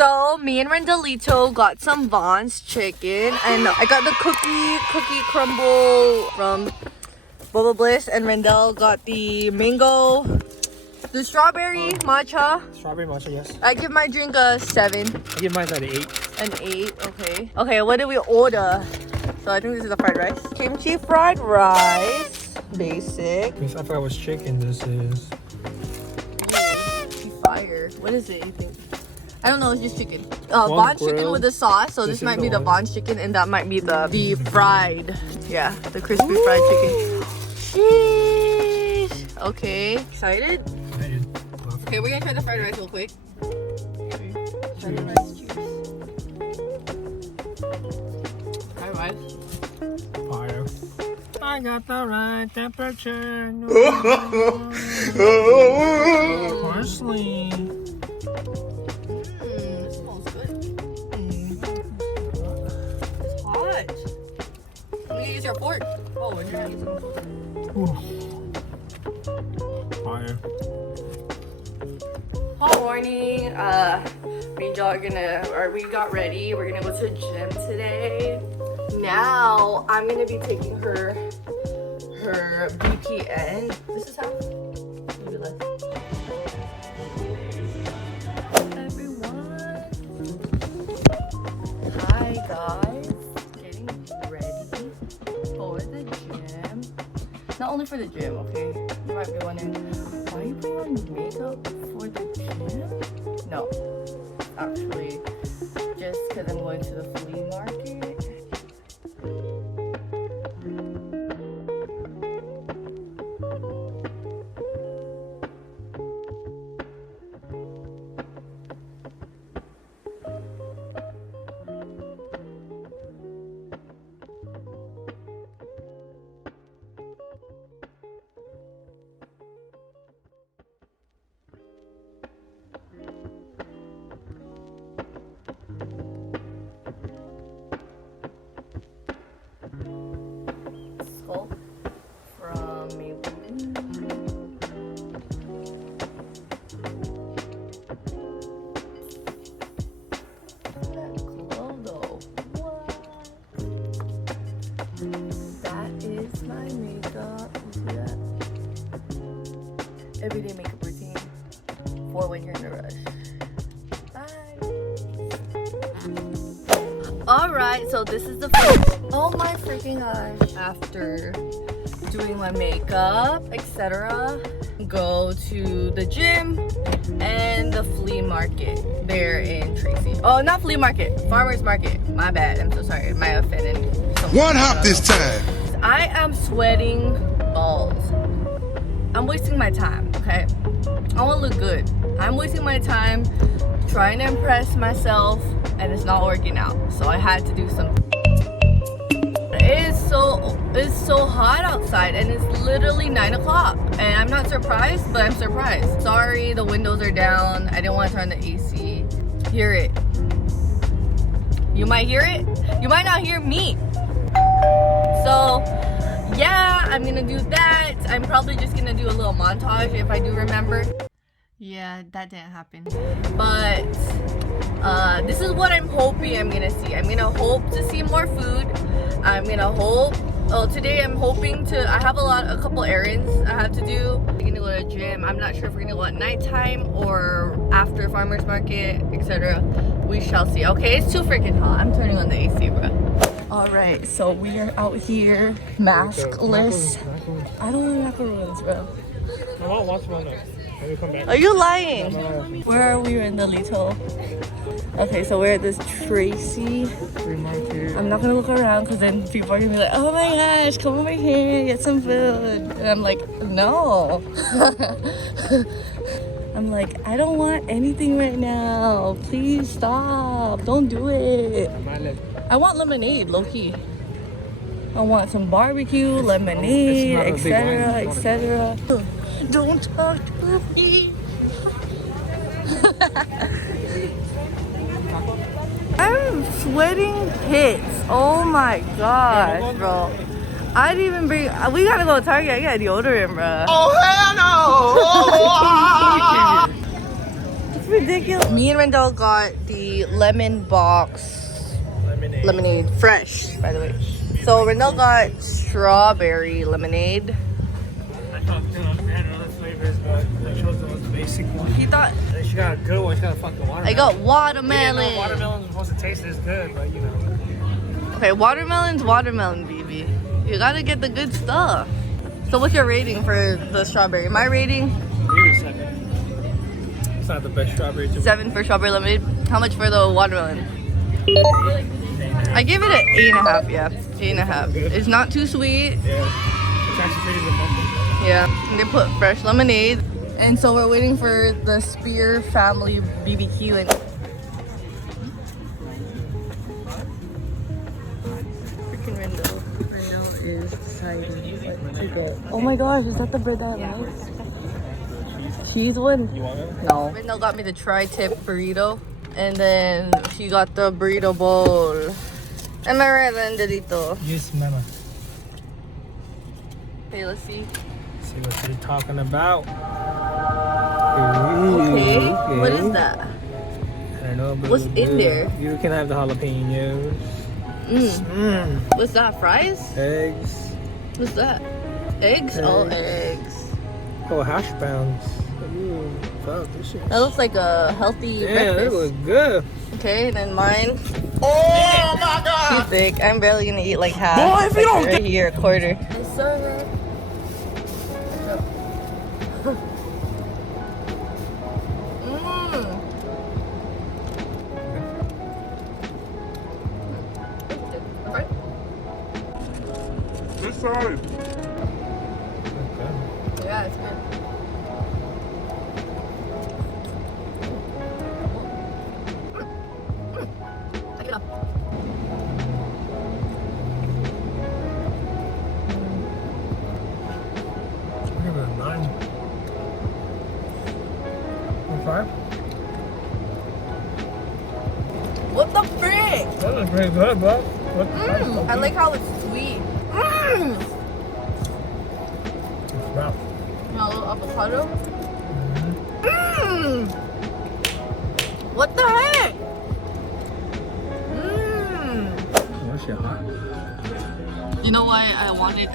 So me and Rendelito got some Vaughn's chicken, and I got the cookie crumble from Boba Bliss, and Rendell got the mango, the strawberry matcha. Strawberry matcha, yes. I give my drink a 7. I give mine an 8. An 8, okay. Okay, what did we order? So I think this is the fried rice. Kimchi fried rice, basic. I thought it was chicken. This is Fire. What is it, you think? I don't know, it's just chicken. Vaughn's chicken with the sauce. So this might be the Vaughn's chicken, and that might be the fried. Yeah, the crispy fried chicken. Sheesh. Okay, excited? Okay, we're gonna try the fried rice real quick. Fried rice, cheers. Fried rice. fire. I got the right temperature. Parsley. This smells good. It's hot. I'm gonna use your fork. Oh, and you're using Fire. Good morning. Me and y'all we got ready. We're gonna go to the gym today. Now I'm gonna be taking her VPN. This is how. Maybe less. Everyone. Hi guys. Getting ready for the gym. Not only for the gym, okay? You might be wondering, why are you putting on makeup for the gym? No, actually, just because I'm going to the flea market. From Maybelline. That glow though. What? That is my makeup. You see that? Everyday makeup routine for when you're in a rush. Bye. Alright, so this is the first. Oh my freaking gosh. After doing my makeup, etc., go to the gym and the flea market there in Tracy. Oh, not flea market, farmer's market. My bad. I'm so sorry. Am I offending someone? One hop this time. I am sweating balls. I'm wasting my time, okay? I want to look good. I'm wasting my time trying to impress myself, and it's not working out. So I had to do something. It's so hot outside, and it's literally 9 o'clock, and I'm not surprised, but I'm surprised. Sorry, the windows are down. I didn't want to turn the AC. Hear it. You might hear it. You might not hear me. So yeah, I'm gonna do that. I'm probably just gonna do a little montage if I do remember. Yeah, that didn't happen. But this is what I'm hoping I'm gonna see. I'm gonna hope to see more food. I'm gonna hope. Oh, today I'm hoping to. I have a couple errands I have to do. I'm gonna go to the gym. I'm not sure if we're gonna go at nighttime or after farmers market, etc. We shall see. Okay, it's too freaking hot. I'm turning on the AC, bro. All right, so we are out here, maskless. I don't want macaroons, bro. I want watermelon. Are you lying? Where are we in the little? Okay, so we're at this Tracy. I'm not gonna look around because then people are gonna be like, oh my gosh, come over here, get some food. And I'm like, no. I'm like, I don't want anything right now. Please stop. Don't do it. I want lemonade, low-key. I want some barbecue, lemonade, etc., etc. Don't talk to me. I'm sweating pits. Oh my gosh, bro. I didn't even bring. We gotta go to Target. I got deodorant, bro. Oh hell no! ridiculous. Me and Rendell got the lemon box lemonade, fresh, by the way. So Rendell got strawberry lemonade. I thought they had other flavors, but I chose the most basic one. He thought She got a good one. She got a fucking watermelon. I got watermelon. Watermelon's supposed to taste this good, but you know. Okay, watermelon's watermelon, baby. You gotta get the good stuff. So what's your rating for the strawberry? My rating? Give it a 7. It's not the best strawberry. 7 for strawberry lemonade. How much for the watermelon? I give it an 8.5. Yeah, 8.5. It's not too sweet. Yeah, it's actually pretty refreshing. Yeah, and they put fresh lemonade. And so we're waiting for the Spear family BBQ. And freaking Rendell is deciding what to get. Oh my gosh, is that the bread that I like? Cheese one? You want it? No. Rendell got me the tri-tip burrito. And then she got the burrito bowl. Am I right, Rendelito? Yes, mama. Okay, let's see. See what you're talking about. Okay, Okay. what is that? I don't know, but What's in there? You can have the jalapenos. What's that, fries? Eggs. What's that? Eggs? Oh, eggs. Oh, hash browns. Ooh, fuck, this shit. That looks like a healthy Yeah, breakfast. that looks good. Okay, then mine. Oh my god! Too thick. I'm barely gonna eat like half. Boy, if you don't right here, a quarter. This side. Yeah, it's good. Take it up. Give it a 9. 5. What the frick? That looks pretty good, bro. What the I like how it's sweet. It's rough. You know, a little avocado. What the heck? What's your hot? You know why I wanted?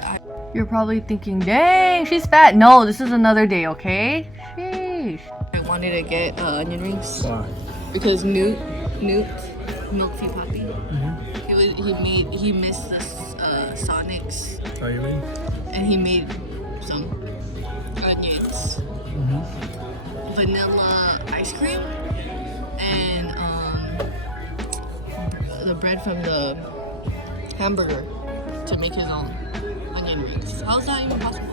You're probably thinking, dang, she's fat. No, this is another day, okay? Sheesh. I wanted to get onion rings Why? because Newt, Milk Tea Poppy, he missed the Sonics, Are you in? and he made some onions, vanilla ice cream, and the bread from the hamburger to make his own onion rings. How is that even possible?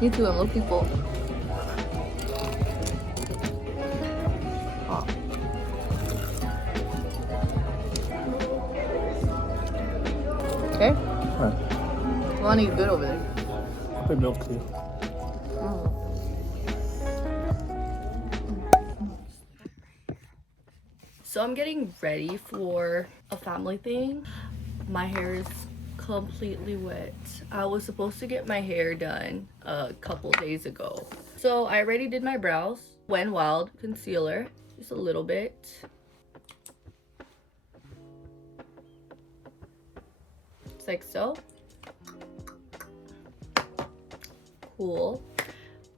Me too, I'm looking for. Oh. Okay. What? I want to eat good over there. I'll put milk tea. So I'm getting ready for a family thing. My hair is completely wet. I was supposed to get my hair done a couple days ago. So I already did my brows. Went Wild concealer, just a little bit. Just like so. Cool.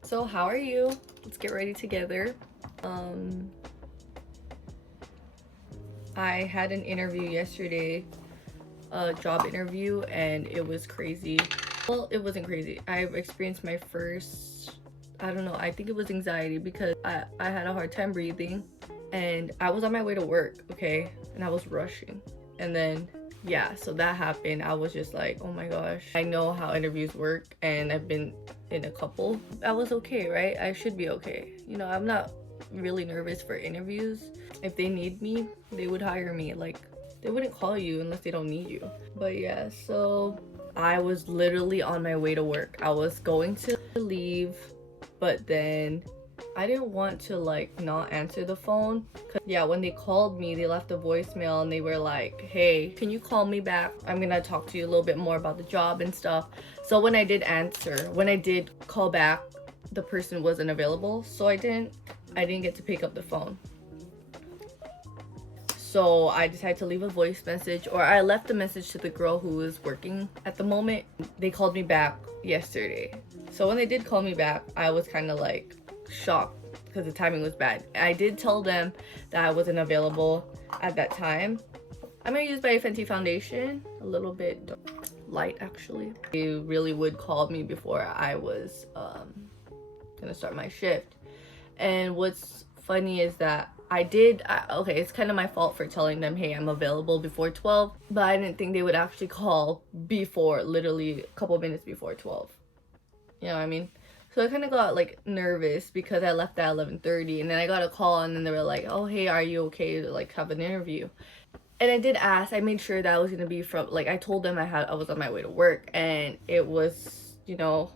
So how are you? Let's get ready together. I had an interview yesterday, a job interview, and it was crazy. Well, it wasn't crazy. I experienced my first, I don't know, I think it was anxiety because I had a hard time breathing, and I was on my way to work, okay? And I was rushing. And then, yeah, so that happened. I was just like, oh my gosh. I know how interviews work, and I've been in a couple. I was okay, right? I should be okay. You know, I'm not really nervous for interviews. If they need me, they would hire me. Like, they wouldn't call you unless they don't need you. But yeah, so I was literally on my way to work. I was going to leave, but then I didn't want to like not answer the phone. Yeah, when they called me, they left a voicemail and they were like, hey, can you call me back? I'm gonna talk to you a little bit more about the job and stuff. So when I did call back, the person wasn't available, so I didn't get to pick up the phone. So I decided to leave a voice message, or I left a message to the girl who was working at the moment. They called me back yesterday. So when they did call me back, I was kind of like shocked because the timing was bad. I did tell them that I wasn't available at that time. I'm gonna use my Fenty foundation, a little bit light actually. They really would call me before I was gonna start my shift. And what's funny is that okay, it's kind of my fault for telling them, hey, I'm available before 12, but I didn't think they would actually call before, literally a couple minutes before 12. You know what I mean? So I kind of got like nervous because I left at 11:30, and then I got a call and then they were like, oh, hey, are you okay to like have an interview? And I did ask, I made sure that I was gonna be from, like, I told them I was on my way to work, and it was, you know,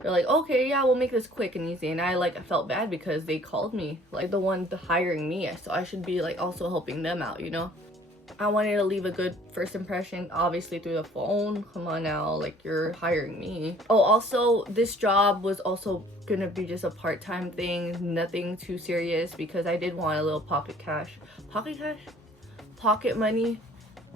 they're like, okay, yeah, we'll make this quick and easy. And I felt bad because they called me, like the one hiring me, so I should be like also helping them out, you know. I wanted to leave a good first impression, obviously through the phone. Come on now, like, you're hiring me. Oh, also this job was also gonna be just a part-time thing, nothing too serious, because I did want a little pocket money,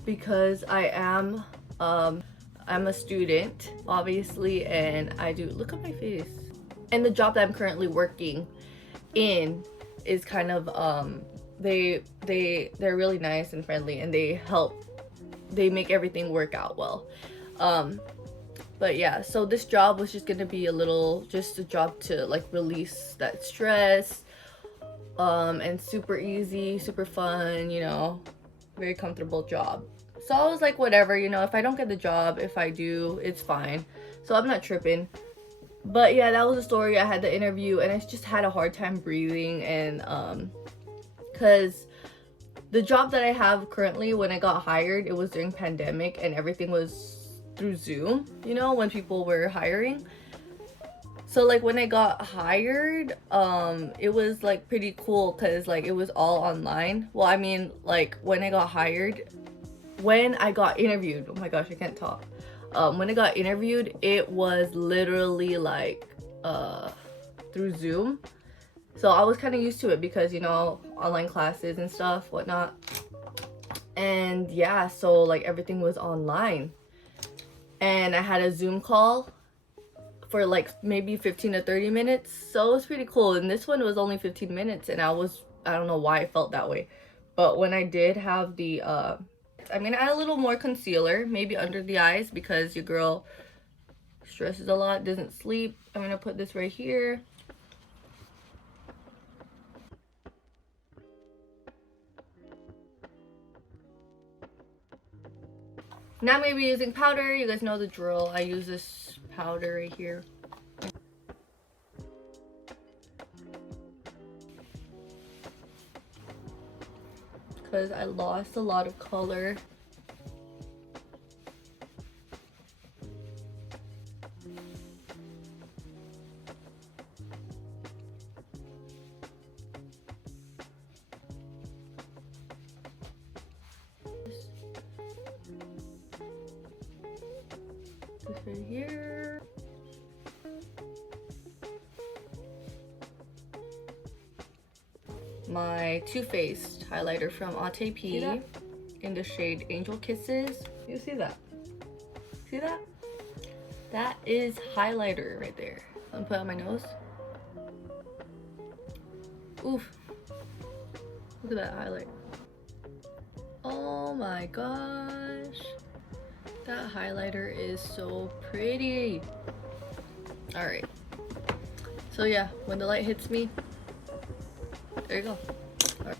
because I am I'm a student, obviously, and I do, look at my face. And the job that I'm currently working in is kind of they're really nice and friendly, and they make everything work out well. But yeah, so this job was just gonna be just a job to like release that stress, and super easy, super fun, you know, very comfortable job. So I was like, whatever, you know, if I don't get the job, if I do, it's fine. So I'm not tripping. But yeah, that was the story. I had the interview and I just had a hard time breathing, and because the job that I have currently, when I got hired, it was during pandemic and everything was through Zoom, you know, when people were hiring. So like when I got hired, it was like pretty cool because like it was all online. Well, I mean, like when I got interviewed, oh my gosh, I can't talk. When I got interviewed, it was literally like through Zoom. So I was kind of used to it because, you know, online classes and stuff, whatnot. And yeah, so like everything was online. And I had a Zoom call for like maybe 15 to 30 minutes. So it was pretty cool. And this one was only 15 minutes, and I don't know why I felt that way. But when I did have the I'm gonna add a little more concealer, maybe under the eyes, because your girl stresses a lot, doesn't sleep. I'm gonna put this right here. Now I'm gonna be using powder. You guys know the drill. I use this powder right here. Because I lost a lot of color. This right here. My Too Faced highlighter from Ate P in the shade Angel Kisses. You see that? See that? That is highlighter right there. I'm gonna put it on my nose. Oof. Look at that highlight. Oh my gosh. That highlighter is so pretty. Alright. So yeah, when the light hits me, there you go. All right.